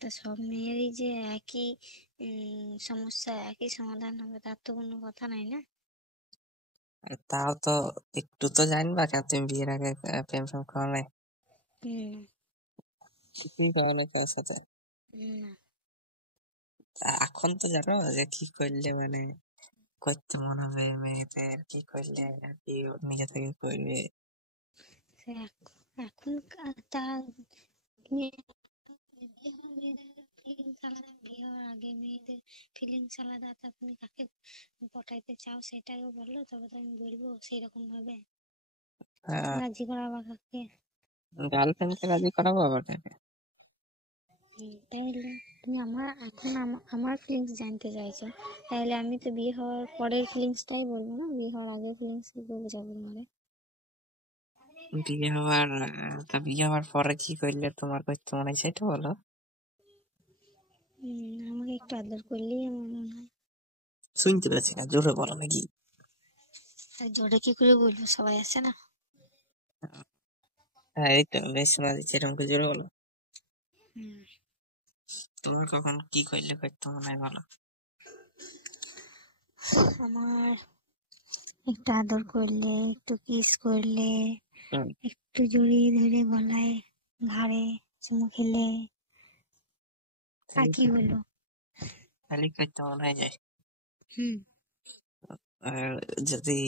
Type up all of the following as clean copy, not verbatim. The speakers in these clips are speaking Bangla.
তা সব মেয়েরই যে একই সমস্যা একই সমাধান হবে তার তো কোনো কথা নাই না। তাও তো একটু তো জানবা, কেন তুমি বিয়ের আগে প্রেম করো নাই? হুম। কিছুই করো নাই কার সাথে? না। এখন তো জানো যে কি করলে মানে করতে মনে হবে মেয়েদের, কি করলে আর কি নিজে থেকে করবে। সে এখন তার বিয়ে হওয়া মেয়েদের ফিলিংস আলাদা, বিয়ে হওয়ার আগে মেয়েদের ফিলিংস আলাদা। তা তুমি কাকে পটাইতে চাও সেটাও বললো, তবে তো আমি বলবো সেই রকম ভাবে রাজি করাবা কাকে। গার্লফ্রেন্ডকে রাজি করাবো আবার তাকে? তাইলে তুমি আমার ফিলিংস জানতে চাইছো, তাহলে আমি তো বিয়ে হওয়ার পরের ফিলিংসটাই বলবো না, বিয়ে হওয়ার আগের ফিলিংস কি বলবো যাবো তোমারে। বিয়ে হওয়ার পরে কি করলে তোমার করতে মনে হয় সেটা বলো। আমাকে একটু আদর করলেই আমার মনে হয়। শুনতে পাচ্ছি না, জোরে বলো নাকি? আর জোরে কি করে বলবো, সবাই আছে না। হ্যাঁ, এই তো বেশ শোনা যাচ্ছে, এরকম করে জোরে বলো। হুম, তোমার কখন কি করলে করতে মনে হয় বলো। আমার একটু আদর করলে, একটু কিস করলে, হুম, একটু জড়িয়ে ধরে গলায় ঘাড়ে চুমু খেলে, আর তাহলে কি বলবো। তাহলে করতে মনে হয় যায়। হুম। আর যদি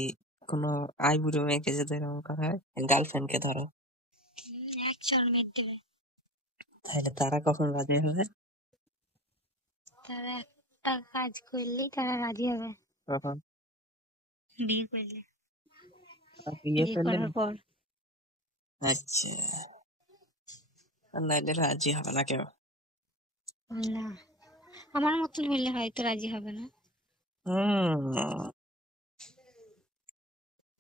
কোনো আইবুড়ো মেয়েকে যদি এরকম করা হয়, গার্লফ্রেন্ডকে ধরো, এক চড় মেরে দেবে। তাহলে তারা কখন রাজি হবে? তারা একটা কাজ করলেই তারা রাজি হবে। কখন? বিয়ে করলে। আর বিয়ে বিয়ে করলে? করার পর। আচ্ছা, আর নাইলে রাজি হবে না কেউ? না, আমার মতন হইলে হয়তো রাজি হবে না। হম।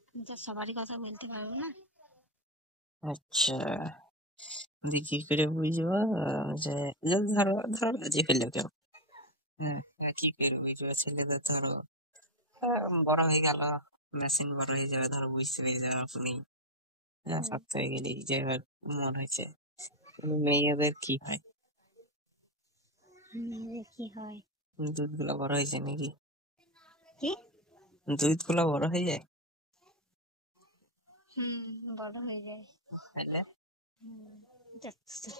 আমি তো সবারই কথা বলতে পারবো না। আচ্ছা, কি করে বুঝবো যে, যদি ধরো ধরো রাজি হইলো কেউ, হ্যাঁ, কি করে বুঝবো? ছেলেদের ধরো বড় হয়ে গেল, মেশিন বড় হয়ে যাবে, ধরো বুঝতে পেরে যাবে আপনি, হ্যাঁ, হুম। শক্ত হয়ে গেলে যে এবার মন হয়েছে। কিন্তু মেয়েদের কি হয়? মেয়েদের কি হয়? দুধ গুলা বড় হয়েছে নাকি? কি? দুধ গুলা বড় হয়ে যায়। হুম, বড় হয়ে যায়। তাহলে যাচ্ছে।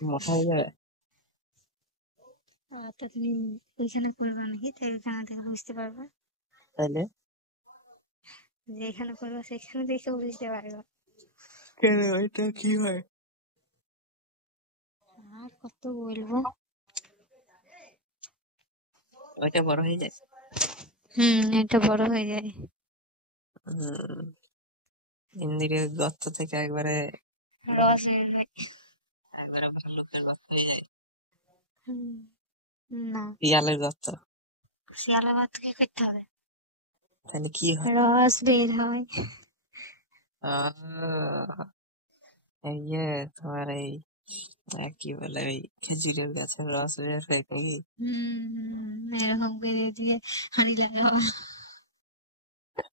মোটা হয়ে যাবে। তো তুমি ওইখানে করবে নাকি, তো ওইখানে থেকে বুঝতে পারবে। তাহলে যেখানে করবে সেখানে দেখে বুঝতে পারবে। কেন, এটা কি হয়? আর কত বলবো। ওইটা বড় হয়ে যায়। এটা বড় হয়ে যায়। হম। ইন্দ্রিয়ের গর্ত থেকে একবারে রস হয়ে যায়। একবারে পুরো লোকের গর্ত হয়ে যায়। হুম। না, পিয়ালের গর্ত। শিয়ালের ভাত কি করতে হবে? তাহলে কি হয়? রস বের হয়। আহ এই যে তোমার এই কি বলে, ওই খেজুরের গাছের রস বের হয় নাকি? এরকম করে দিয়ে হাঁড়ি লাগাবো।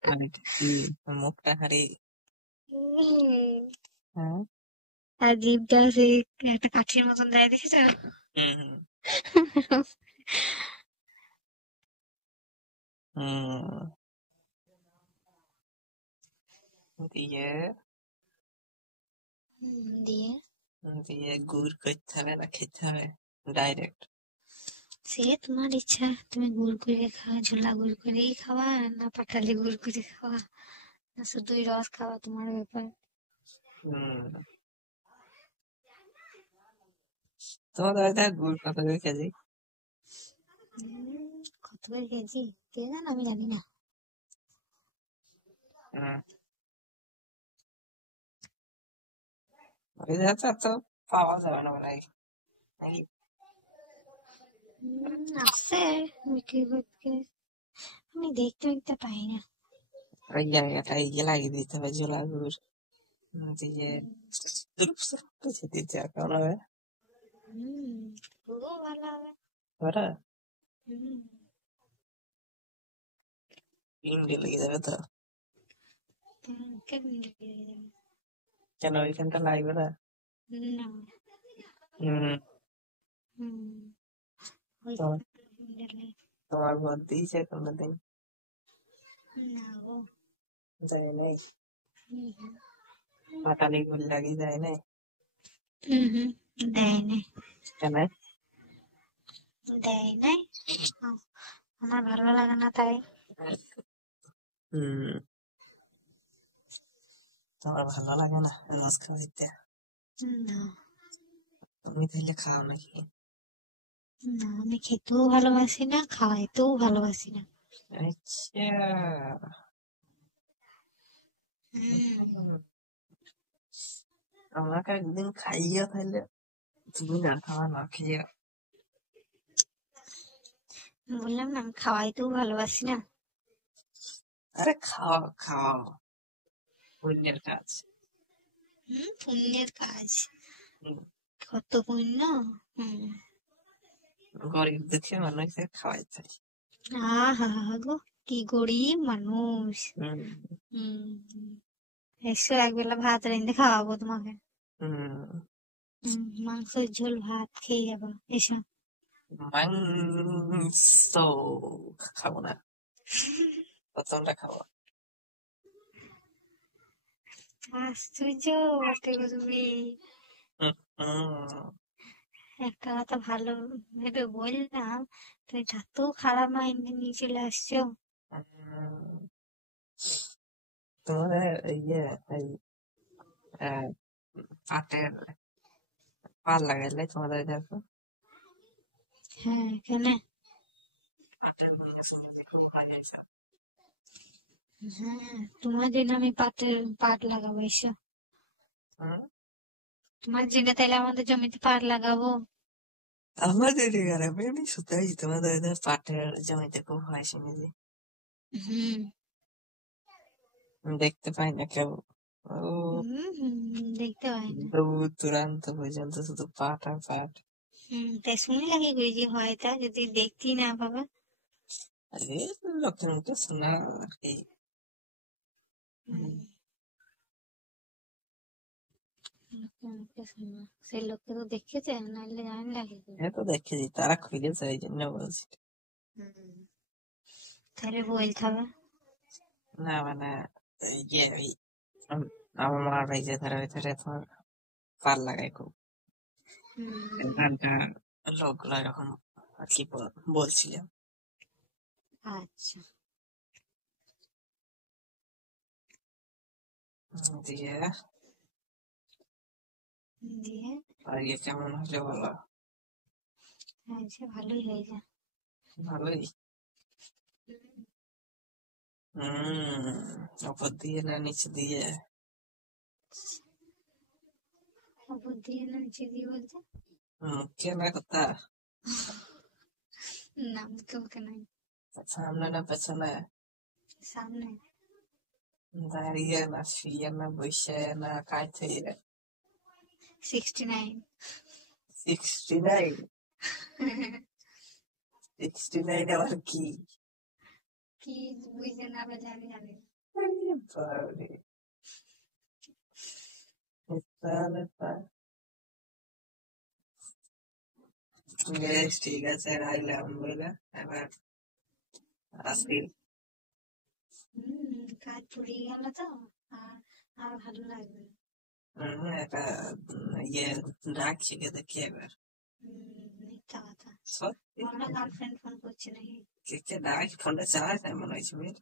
মানে কি, মুখটা হারিয়ে? হ্যাঁ। আর জিভটা সেই একটা কাঠির মতন দেয়, দেখেছো? হম। হম। দিয়ে দিয়ে দিয়ে গুড় করতে হবে না খেতে হবে ডাইরেক্ট? সে তোমার ইচ্ছা, তুমি গুড় করে খাওয়া, ঝোলা গুড় করেই খাওয়া, না পাটালি গুড় করে খাওয়া, না শুধুই রস খাওয়া, তোমার ব্যাপার। হম। তোমাদের বাড়িতে গুড় কত করে কেজি? কত করে কেজি কে জানো, আমি জানি না। হম। ওই জায়গাটা তো পাওয়া যাবে না মনে হয় নাকি? আছে বিক্রি করতে, আমি দেখতে দেখতে পাই না। ওই জায়গাটা ইয়ে লাগিয়ে দিতে হবে, ঝোলা গুড় দিয়ে দিতে হবে, কেমন হবে? পুরো ভালো হবে। ওরা হুম। ইন্ডি লেগে যাবে তো। কেমন লেগে যাবে? কেন ওইখানটা লাগবে না? না, হুম, ওই তোমার গেলে তোমার ভোট দিয়েছে কোনোদিন? না গো। যায় নাই? হুম হুম। পাটালি ভুল লাগি যায় নাই? হুম, দেয় নাই। কেন? দেয় নাই, আমার ভালো লাগে না তাই। হুম, তোমার ভালো লাগে না রোজ খাওয়াইতে? না তুমি তাহলে খাও নাকি? না, আমি খেতেও ভালোবাসি না, খাওয়াইতেও ভালোবাসি না। আচ্ছা। হুম, আমাকে একদিন খাইয়া তাহলে, তুমি না খাওয়া না খেয়ে। বললাম না আমি খাওয়াইতেও ভালোবাসি না। আরে খাও খাও, পুণ্যের কাজ। পুণ্যের কাজ, হুম, কত পুণ্য। হুম। গরিব দুঃখী মানুষদের খাওয়াইতে। আহা গো, কি গরিব মানুষ। হুম হুম। এসো একবেলা ভাত রেঁধে খাওয়াবো তোমাকে। হুম। মাংসের ঝোল ভাত খেয়ে যাবো, এসো। মাংস খাবো না, প্রথমটা খাবো। আশ্চর্য বটে গো তুমি। হুম, হুম, একটা কথা ভালো ভেবে বললাম, তুমি এত খারাপ মাইন্ড নিয়ে চলে আসছো। হুম। তোমাদের ইয়ে এই আহ, পাটের পাল লাগাইলে তোমাদের দেখো। হ্যাঁ, কেন? পাটের মানে সবজি খুব লাগাইছে। হ্যাঁ, তোমার জন্য আমি পাট লাগাবো, এসো। হুম? তোমার জন্য তাহলে আমাদের জমিতে পাট লাগাবো। আমাদের গ্রামে আমি শুধাই তোমাদের এদের পাটের জমিতে খুব হয় শুনেছি। হুম দেখতে পাই না কেউ। ও, দেখতে পাই না। দূর দূরান্ত পর্যন্ত শুধু পাট আর পাট। তাই শুনলে কি করে যে হয় তা, যদি দেখতেই না পাবে। আরে লোকের মুখে শোনা আর কি। হুম, লোকের মুখে শোনা। সেই লোককে তো দেখেছে, নাহলে জানি না কি করে। তো দেখেছি, তারা খুঁজেছে এই জন্য বলছি। হুম, তাহলে বলতে হবে। না মানে ইয়ে ওই আমার এই যে ধারে ধারে তোমার পাল লাগাই খুব। হুম, এখানকার লোকগুলো এরকম আর কি বলছিলাম। আচ্ছা। দিয়ে দিয়ে আর ইয়ে কেমন হলে বলো? আচ্ছা, ভালোই হয়েছে। ভালোই। উপর দিয়ে না নিচে দিয়ে? উপর দিয়ে না নিচে দিয়ে বলতে? মুখে না কথা? না, মুখে মুখে নাই। সামনে না পেছনে? সামনে। দাঁড়িয়ে না শুয়ে না বসে না কাইতে? 69। 69? 69 আবার কি? কি বুঝে না বা জানি জানি। আরে বাবারে, তাহলে বেশ ঠিক আছে, রাইলাম বলে এবার আসি। কাজ পড়ে গেল তো, আর আর ভালো লাগবে না। একটা ইয়ে ডাক শিখে দেখি এবার। মিথ্যা কথা। সত্যি? আমার গার্লফ্রেন্ড ফোন করছে নাকি? কে কে ডাক ফোনে চালায় তাই মনে হয়েছে মেয়ের।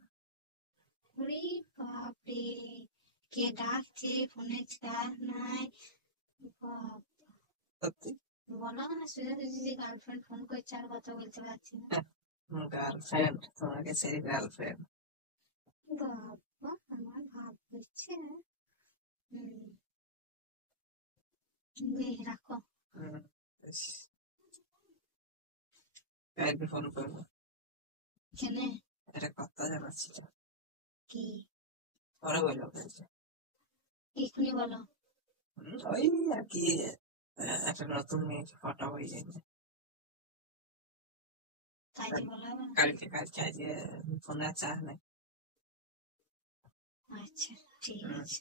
ওরে বাপরে, কে ডাকছে, ফোনে চার্জ নাই। বাপ, সত্যি? বলো না সোজা সুজি যে গার্লফ্রেন্ড ফোন করছে আর কথা বলতে পারছি না। গার্লফ্রেন্ড তোমাকে সেই গার্লফ্রেন্ড? বাবা, আমার ভাব হচ্ছে। হম, রাখো। বেশ, কালকে ফোন করবো। কেন? এটা কথা জানাচ্ছিল, কি? পরে বলবো কালকে। এক্ষুনি বলো। ওই আর কি, একটা নতুন মেয়েকে ফটো হয়ে যাবে। তাই যে বলা হবে না? কালকে কালকে আজ ফোনে চার্জ নাই। আচ্ছা, ঠিক আছে।